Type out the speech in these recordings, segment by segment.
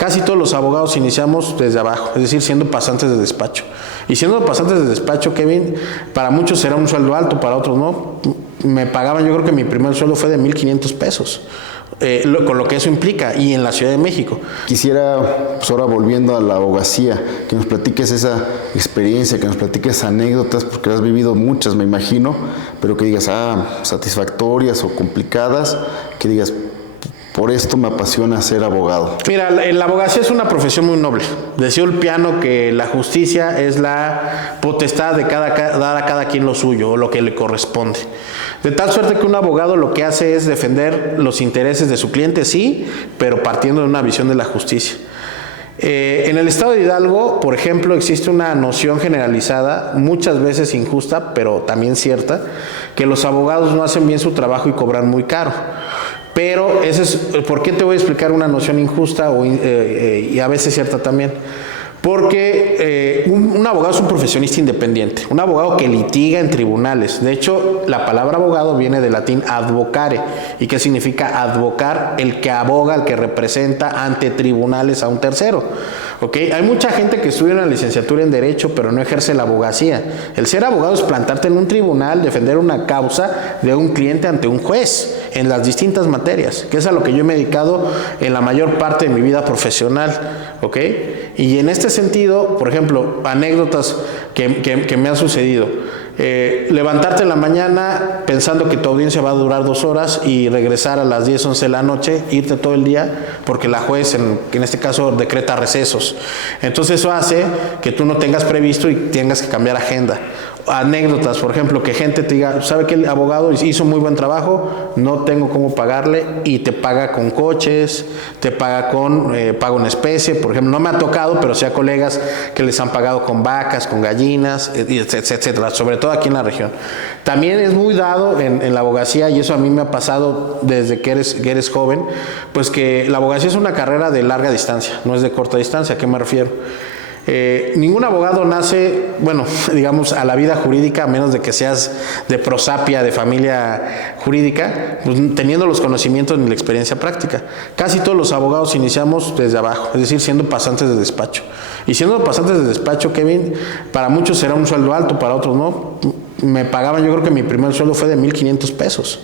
Casi todos los abogados iniciamos desde abajo, es decir, siendo pasantes de despacho. Y siendo pasantes de despacho, Kevin, para muchos será un sueldo alto, para otros no. Me pagaban, yo creo que mi primer sueldo fue de 1,500 pesos. Con lo que eso implica, y en la Ciudad de México. Quisiera, pues ahora volviendo a la abogacía, que nos platiques esa experiencia, que nos platiques anécdotas, porque has vivido muchas, me imagino, pero que digas, satisfactorias o complicadas, que digas, por esto me apasiona ser abogado. Mira, la abogacía es una profesión muy noble. Decía Ulpiano que la justicia es la potestad de dar a cada quien lo suyo o lo que le corresponde. De tal suerte que un abogado lo que hace es defender los intereses de su cliente, sí, pero partiendo de una visión de la justicia. En el estado de Hidalgo, por ejemplo, existe una noción generalizada, muchas veces injusta, pero también cierta, que los abogados no hacen bien su trabajo y cobran muy caro. Pero ¿por qué te voy a explicar una noción injusta y a veces cierta también? Porque un abogado es un profesionista independiente, un abogado que litiga en tribunales. De hecho, la palabra abogado viene del latín advocare. ¿Y qué significa advocar? El que aboga, el que representa ante tribunales a un tercero. ¿Okay? Hay mucha gente que estudia una licenciatura en Derecho, pero no ejerce la abogacía. El ser abogado es plantarte en un tribunal, defender una causa de un cliente ante un juez en las distintas materias, que es a lo que yo me he dedicado en la mayor parte de mi vida profesional. ¿Okay? Y en este sentido, por ejemplo, anécdotas que me han sucedido. Levantarte en la mañana pensando que tu audiencia va a durar 2 horas y regresar a las 10, 11 de la noche, irte todo el día, porque la juez, en este caso, decreta recesos. Entonces eso hace que tú no tengas previsto y tengas que cambiar agenda. Anécdotas, por ejemplo, que gente te diga, ¿sabe que el abogado hizo muy buen trabajo? No tengo cómo pagarle, y te paga con coches, te paga con pago en especie. Por ejemplo, no me ha tocado, pero sí a colegas que les han pagado con vacas, con gallinas, etcétera, sobre todo aquí en la región. También es muy dado en la abogacía, y eso a mí me ha pasado desde que eres joven, pues que la abogacía es una carrera de larga distancia, no es de corta distancia. ¿A qué me refiero? Ningún abogado nace, digamos, a la vida jurídica, a menos de que seas de prosapia, de familia jurídica, pues, teniendo los conocimientos ni la experiencia práctica. Casi todos los abogados iniciamos desde abajo, es decir, siendo pasantes de despacho. Y siendo pasantes de despacho, Kevin, para muchos será un sueldo alto, para otros no. Me pagaban, yo creo que mi primer sueldo fue de 1,500 pesos.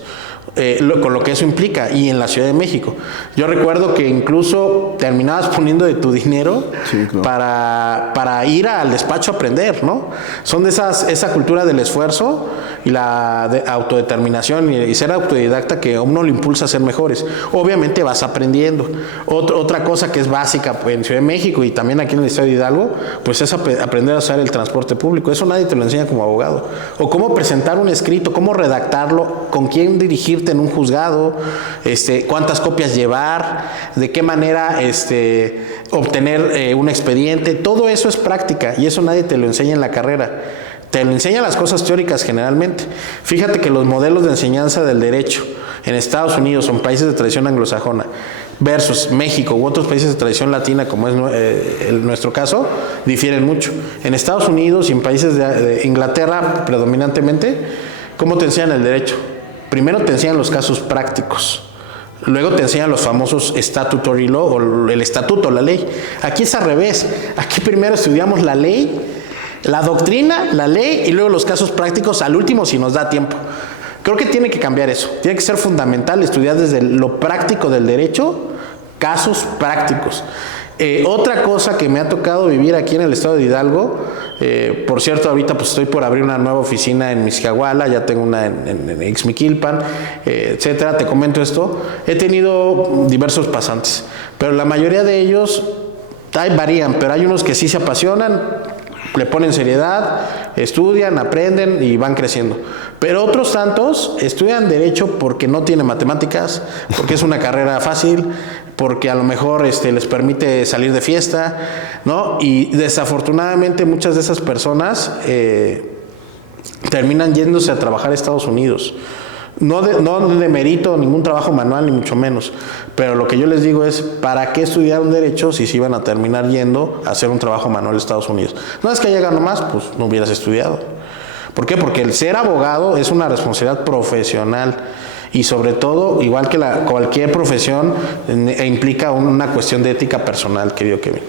Con lo que eso implica, y en la Ciudad de México. Yo recuerdo que incluso terminabas poniendo de tu dinero, sí, claro, para ir al despacho a aprender, ¿no? Son de esa cultura del esfuerzo y la autodeterminación y ser autodidacta que a uno le impulsa a ser mejores. Obviamente vas aprendiendo. Otra cosa que es básica en Ciudad de México y también aquí en el estado de Hidalgo, pues es aprender a usar el transporte público. Eso nadie te lo enseña como abogado. O cómo presentar un escrito, cómo redactarlo, con quién dirigirte en un juzgado, cuántas copias llevar, de qué manera obtener un expediente. Todo eso es práctica, y eso nadie te lo enseña en la carrera. Te lo enseñan las cosas teóricas generalmente. Fíjate que los modelos de enseñanza del derecho en Estados Unidos o en países de tradición anglosajona versus México u otros países de tradición latina, como es nuestro caso, difieren mucho. En Estados Unidos y en países de Inglaterra predominantemente, ¿cómo te enseñan el derecho? Primero te enseñan los casos prácticos, luego te enseñan los famosos statutory law, o el estatuto, la ley. Aquí es al revés. Aquí primero estudiamos la ley, la doctrina, la ley, y luego los casos prácticos al último si nos da tiempo. Creo que tiene que cambiar eso. Tiene que ser fundamental estudiar desde lo práctico del derecho, casos prácticos. Otra cosa que me ha tocado vivir aquí en el estado de Hidalgo, por cierto, ahorita pues estoy por abrir una nueva oficina en Mixquiahuala, ya tengo una en Ixmiquilpan, etcétera. Te comento esto. He tenido diversos pasantes, pero la mayoría de ellos varían, pero hay unos que sí se apasionan, le ponen seriedad, estudian, aprenden y van creciendo. Pero otros tantos estudian derecho porque no tienen matemáticas, porque es una carrera fácil, porque a lo mejor les permite salir de fiesta, ¿no? Y desafortunadamente muchas de esas personas terminan yéndose a trabajar a Estados Unidos. No demerito ningún trabajo manual, ni mucho menos, pero lo que yo les digo es, ¿para qué estudiar un derecho si se iban a terminar yendo a hacer un trabajo manual en Estados Unidos? No es que haya ganado más, pues no hubieras estudiado. ¿Por qué? Porque el ser abogado es una responsabilidad profesional, y sobre todo, igual que cualquier profesión, implica una cuestión de ética personal, querido Kevin.